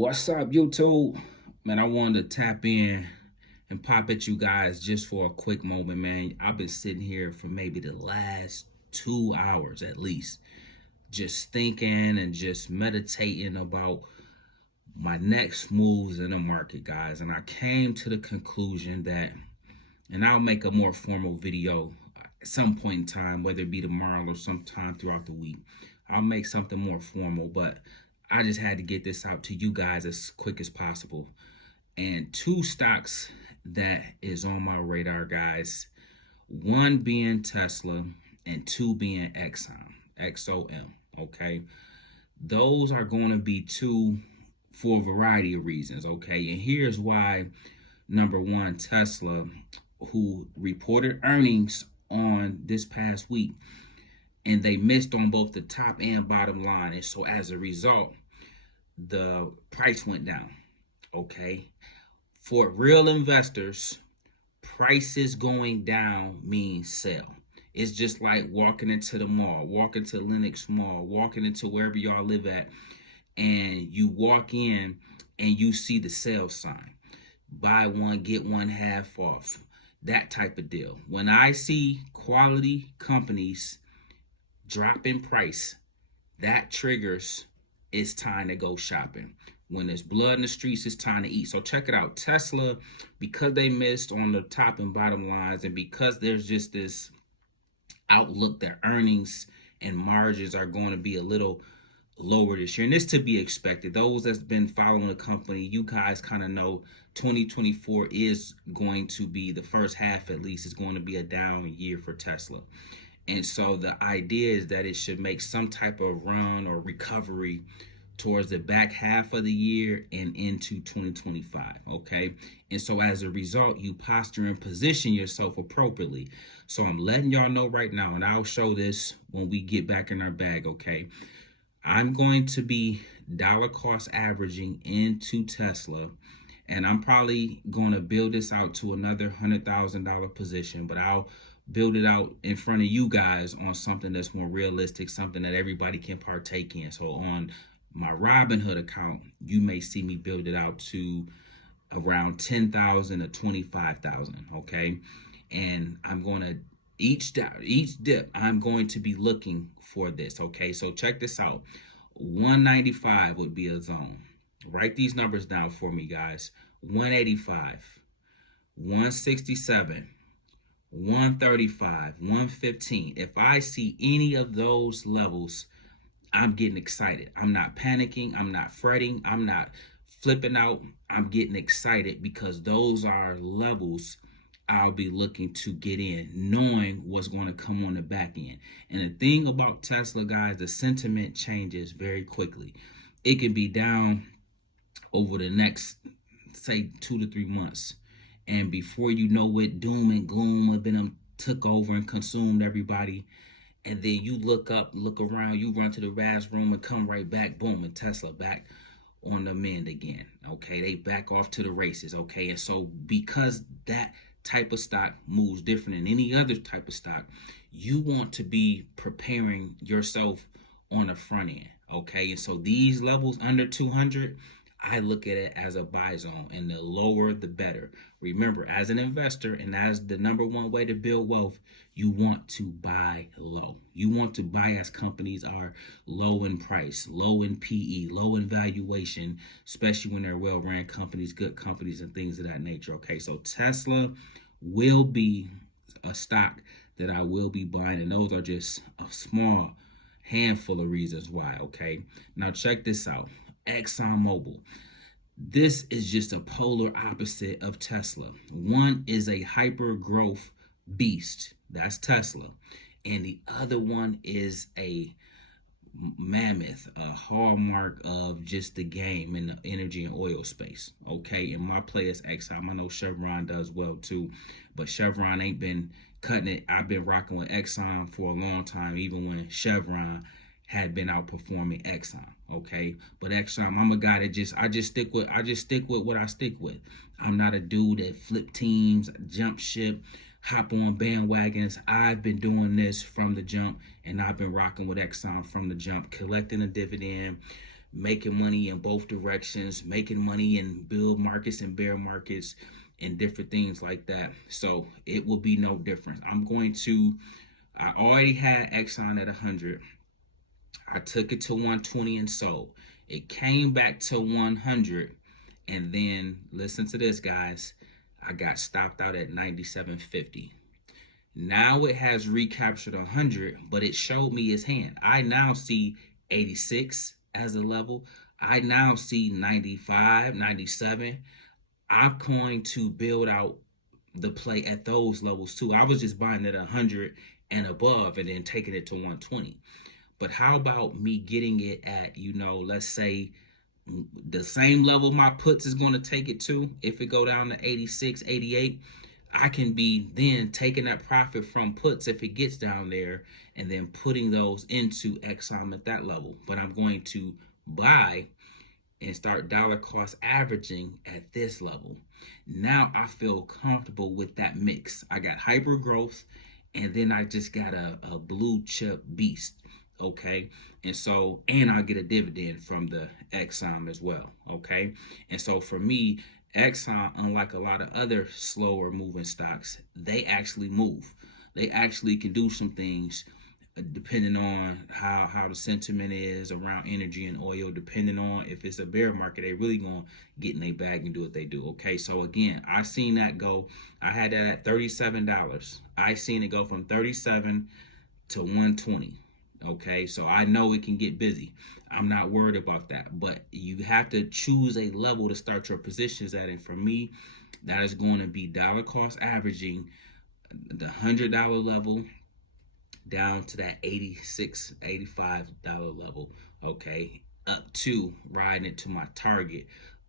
What's up, YouTube? Man, I wanted to tap in and pop at you guys just for a quick moment, man. I've been sitting here for maybe the last 2 hours at least, just thinking and just meditating about my next moves in the market, guys. And I came to the conclusion that, and I'll make a more formal video at some point in time, whether it be tomorrow or sometime throughout the week. I'll make something more formal, but I just had to get this out to you guys as quick as possible. And two stocks that is on my radar, guys. One being Tesla and two being XOM. Okay. Those are going to be two for a variety of reasons. Okay. And here's why. Number one, Tesla, who reported earnings on this past week, and they missed on both the top and bottom line. And so as a result, the price went down. Okay. For real investors, prices going down means sell. It's just like walking into the mall, walking to Lenox Mall, walking into wherever y'all live at, and you walk in and you see the sale sign. Buy one, get one half off. That type of deal. When I see quality companies drop in price, that triggers it's time to go shopping. When there's blood in the streets, it's time to eat. So check it out. Tesla, because they missed on the top and bottom lines, and because there's just this outlook that earnings and margins are going to be a little lower this year, and this to be expected. Those that's been following the company, you guys kind of know 2024 is going to be, the first half at least, is going to be a down year for Tesla. And so the idea is that it should make some type of run or recovery towards the back half of the year and into 2025. Okay. And so as a result, you posture and position yourself appropriately. So I'm letting y'all know right now, and I'll show this when we get back in our bag. Okay. I'm going to be dollar cost averaging into Tesla, and I'm probably going to build this out to another $100,000 position, but I'll build it out in front of you guys on something that's more realistic, something that everybody can partake in. So on my Robinhood account, you may see me build it out to around 10,000 to 25,000. Okay. And I'm going to each dip, I'm going to be looking for this. Okay. So check this out. 195 would be a zone. Write these numbers down for me, guys. 185, 167, 135, 115. If I see any of those levels, I'm getting excited. I'm not panicking. I'm not fretting. I'm not flipping out. I'm getting excited because those are levels I'll be looking to get in, knowing what's going to come on the back end. And the thing about Tesla, guys, the sentiment changes very quickly. It can be down over the next, say, 2 to 3 months. And before you know it, doom and gloom have been took over and consumed everybody. And then you look up, look around, you run to the RAS room and come right back, boom, and Tesla back on the mend again. Okay, they back off to the races. Okay, and so because that type of stock moves different than any other type of stock, you want to be preparing yourself on the front end. Okay, and so these levels under 200, I look at it as a buy zone, and the lower the better. Remember, as an investor and as the number one way to build wealth, you want to buy low. You want to buy as companies are low in price, low in PE, low in valuation, especially when they're well-ran companies, good companies, and things of that nature. Okay, so Tesla will be a stock that I will be buying, and those are just a small handful of reasons why. Okay, now check this out. Exxon Mobile. This is just a polar opposite of Tesla. One is a hyper growth beast. That's Tesla. And the other one is a mammoth, a hallmark of just the game in the energy and oil space. Okay. And my play is Exxon. I know Chevron does well too, but Chevron ain't been cutting it. I've been rocking with Exxon for a long time, even when Chevron had been outperforming Exxon. Okay, but Exxon, I'm a guy that I just stick with what I stick with. I'm not a dude that flip teams, jump ship, hop on bandwagons. I've been doing this from the jump, and I've been rocking with Exxon from the jump, collecting a dividend, making money in both directions, making money in bull markets and bear markets and different things like that. So it will be no different. I already had Exxon at 100. I took it to 120 and sold. It came back to 100. And then, listen to this, guys. I got stopped out at 97.50. Now it has recaptured 100, but it showed me its hand. I now see 86 as a level. I now see 95, 97. I'm going to build out the play at those levels too. I was just buying at 100 and above and then taking it to 120. But how about me getting it at, let's say the same level my puts is going to take it to? If it go down to 86, 88, I can be then taking that profit from puts if it gets down there and then putting those into Exxon at that level. But I'm going to buy and start dollar cost averaging at this level. Now I feel comfortable with that mix. I got hyper growth and then I just got a blue chip beast. Okay, and I'll get a dividend from the Exxon as well. Okay, and so for me, Exxon, unlike a lot of other slower moving stocks, they actually move. They actually can do some things depending on how the sentiment is around energy and oil. Depending on if it's a bear market, they really gonna get in their bag and do what they do. Okay, so again, I seen that go. I had that at $37. I seen it go from 37 to 120. Okay, so I know it can get busy. I'm not worried about that, but you have to choose a level to start your positions at. And for me, that is going to be dollar cost averaging the $100 level down to that $86, $85 level. Okay, up to riding it to my target,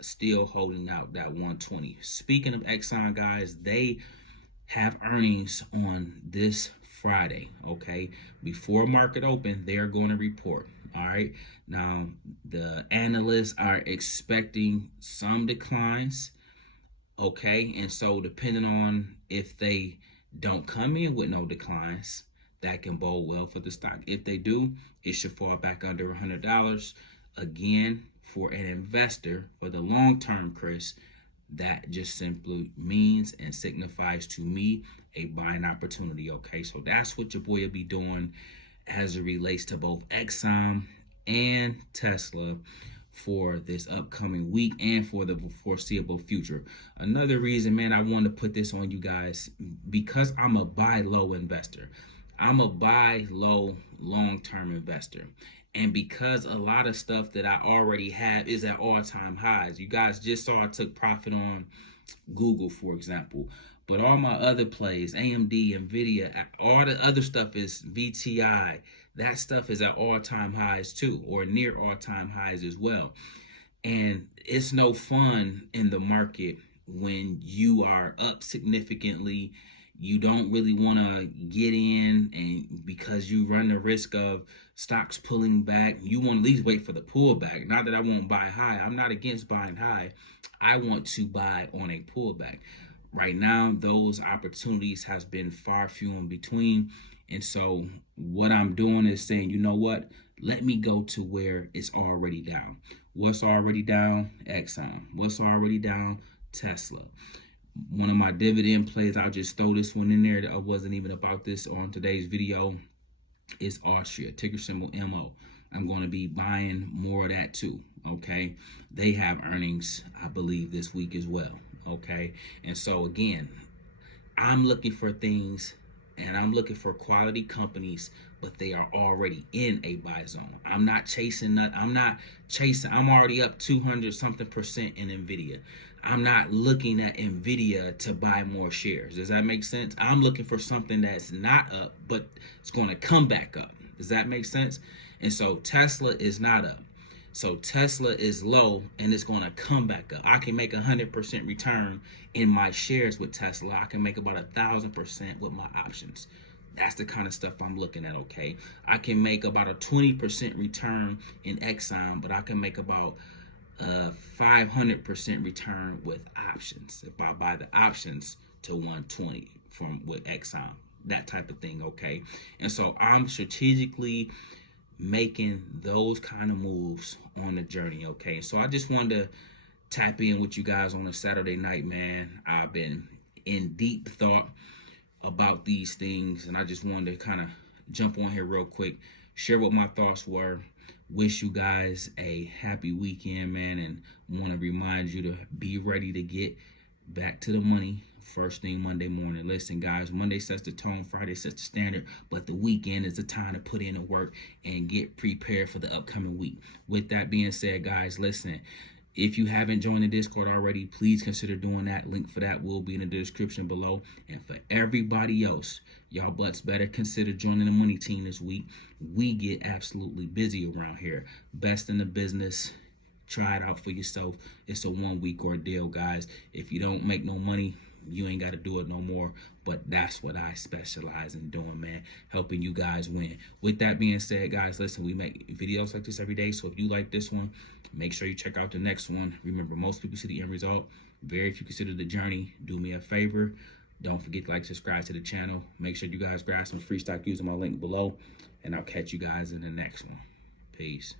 still holding out that 120. Speaking of Exxon, guys, they have earnings on this Friday. Okay, before market open, they're going to report. All right, now the analysts are expecting some declines. Okay, and so depending on if they don't come in with no declines, that can bode well for the stock. If they do, it should fall back under $100. Again, for an investor, for the long term, Chris, that just simply means and signifies to me a buying opportunity. Okay, so that's what your boy will be doing as it relates to both Exxon and Tesla for this upcoming week and for the foreseeable future. Another reason, man, I want to put this on you guys, because I'm a buy low investor. I'm a buy low long-term investor. And because a lot of stuff that I already have is at all-time highs. You guys just saw I took profit on Google, for example. But all my other plays, AMD, NVIDIA, all the other stuff is VTI. That stuff is at all-time highs too, or near all-time highs as well. And it's no fun in the market when you are up significantly. You don't really want to get in, and because you run the risk of stocks pulling back, you want to at least wait for the pullback. Not that I won't buy high. I'm not against buying high. I want to buy on a pullback. Right now, those opportunities has been far few in between. And so what I'm doing is saying, you know what? Let me go to where it's already down. What's already down? Exxon. What's already down? Tesla. One of my dividend plays, I'll just throw this one in there. I wasn't even about this on today's video. Is Austria, ticker symbol MO. I'm going to be buying more of that too. Okay, they have earnings, I believe, this week as well. Okay, and so again, I'm looking for things, and I'm looking for quality companies, but they are already in a buy zone. I'm not chasing that. I'm already up 200 something percent in NVIDIA. I'm not looking at NVIDIA to buy more shares. Does that make sense? I'm looking for something that's not up, but it's going to come back up. Does that make sense? And so Tesla is not up. So Tesla is low, and it's going to come back up. I can make 100% return in my shares with Tesla. I can make about 1,000% with my options. That's the kind of stuff I'm looking at, okay? I can make about a 20% return in Exxon, but I can make about 500% return with options if I buy the options to 120 with Exxon, that type of thing. Okay, and so I'm strategically making those kind of moves on the journey. Okay, so I just wanted to tap in with you guys on a Saturday night, man. I've been in deep thought about these things, and I just wanted to kind of jump on here real quick, share what my thoughts were. Wish you guys a happy weekend, man, and want to remind you to be ready to get back to the money first thing Monday morning. Listen, guys, Monday sets the tone, Friday sets the standard, but the weekend is the time to put in the work and get prepared for the upcoming week. With that being said, guys, listen, if you haven't joined the Discord already, please consider doing that. Link for that will be in the description below. And for everybody else, y'all butts better consider joining the money team this week. We get absolutely busy around here. Best in the business. Try it out for yourself. It's a 1 week ordeal, guys. If you don't make no money, you ain't got to do it no more. But that's what I specialize in doing, man. Helping you guys win. With that being said, guys, listen, we make videos like this every day. So if you like this one, make sure you check out the next one. Remember, most people see the end result. Very few consider the journey. Do me a favor. Don't forget to subscribe to the channel. Make sure you guys grab some free stock using my link below. And I'll catch you guys in the next one. Peace.